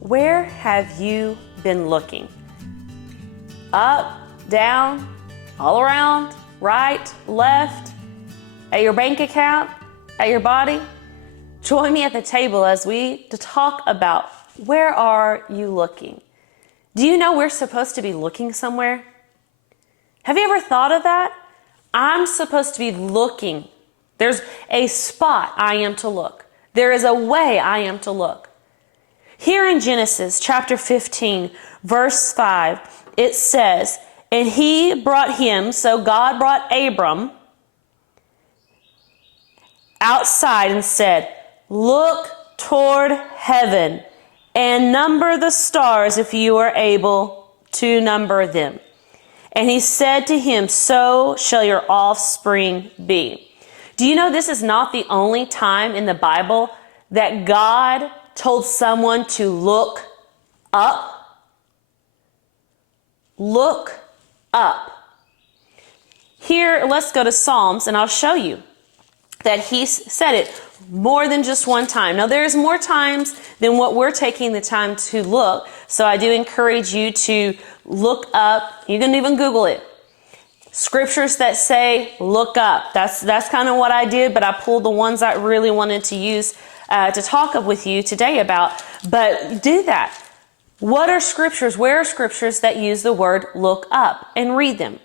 Where have you been looking? Up, down, all around, right, left, at your bank account, at your body? Join me at the table as we talk about where are you looking? Do you know we're supposed to be looking somewhere? Have you ever thought of that? I'm supposed to be looking. There's a spot I am to look. There is a way I am to look. Here in Genesis chapter 15, verse 5, it says, and he brought him, so God brought Abram outside and said, look toward heaven and number the stars if you are able to number them. And he said to him, so shall your offspring be. Do you know this is not the only time in the Bible that God told someone to look up? Look up. Here, let's go to Psalms and I'll show you that he said it more than just one time. Now, there's more times than what we're taking the time to look. So I do encourage you to look up. You can even Google it. Scriptures that say, look up. That's kind of what I did, but I pulled the ones I really wanted to use to talk with you today about. But do that. What are scriptures? Where are scriptures that use the word look up? And read them.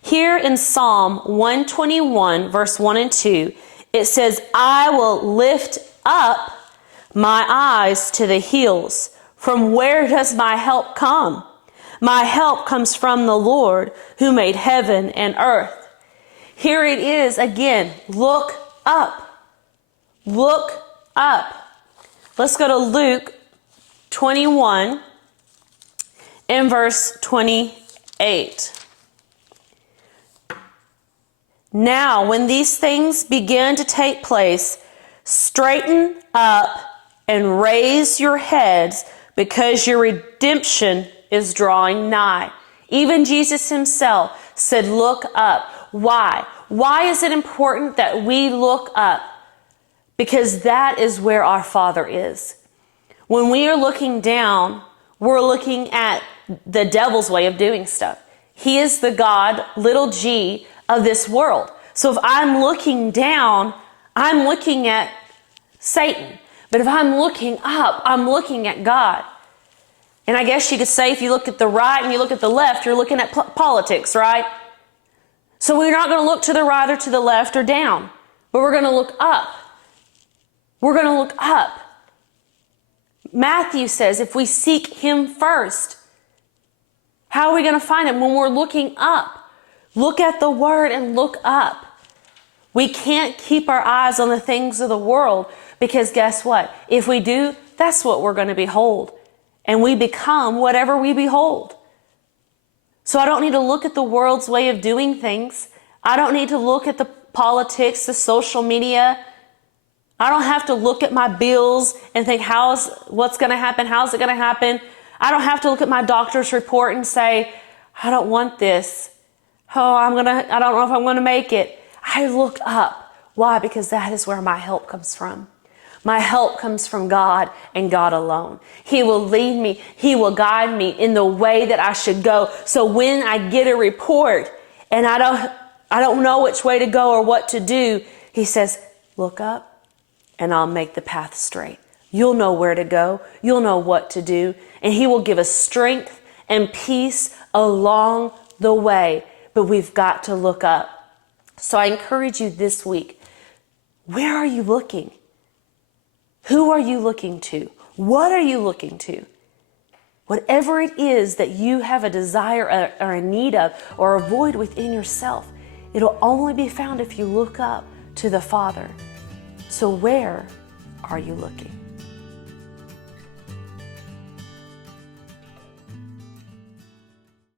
Here in Psalm 121, verse 1 and 2, it says, I will lift up my eyes to the hills. From where does my help come? My help comes from the Lord who made heaven and earth. Here it is again. Look up. Look up. Let's go to Luke 21 and verse 28. Now, when these things begin to take place, straighten up and raise your heads, because your redemption is drawing nigh. Even Jesus himself said, look up. Why? Why is it important that we look up? Because that is where our Father is. When we are looking down, we're looking at the devil's way of doing stuff. He is the God, little g, of this world. So if I'm looking down, I'm looking at Satan. But if I'm looking up, I'm looking at God. And I guess you could say if you look at the right and you look at the left, you're looking at politics, right? So we're not going to look to the right or to the left or down, but we're going to look up. We're going to look up. Matthew says if we seek him first, how are we going to find him? When we're looking up. Look at the word and look up. We can't keep our eyes on the things of the world, because guess what? If we do, that's what we're going to behold. And we become whatever we behold. So I don't need to look at the world's way of doing things. I don't need to look at the politics, the social media. I don't have to look at my bills and think, what's going to happen? How's it going to happen? I don't have to look at my doctor's report and say, I don't want this. Oh, I don't know if I'm going to make it. I look up. Why? Because that is where my help comes from. My help comes from God and God alone. He will lead me. He will guide me in the way that I should go. So when I get a report and I don't know which way to go or what to do, he says, look up and I'll make the path straight. You'll know where to go. You'll know what to do. And he will give us strength and peace along the way. But we've got to look up. So I encourage you this week, where are you looking? Who are you looking to? What are you looking to? Whatever it is that you have a desire or a need of or a void within yourself, it'll only be found if you look up to the Father. So where are you looking?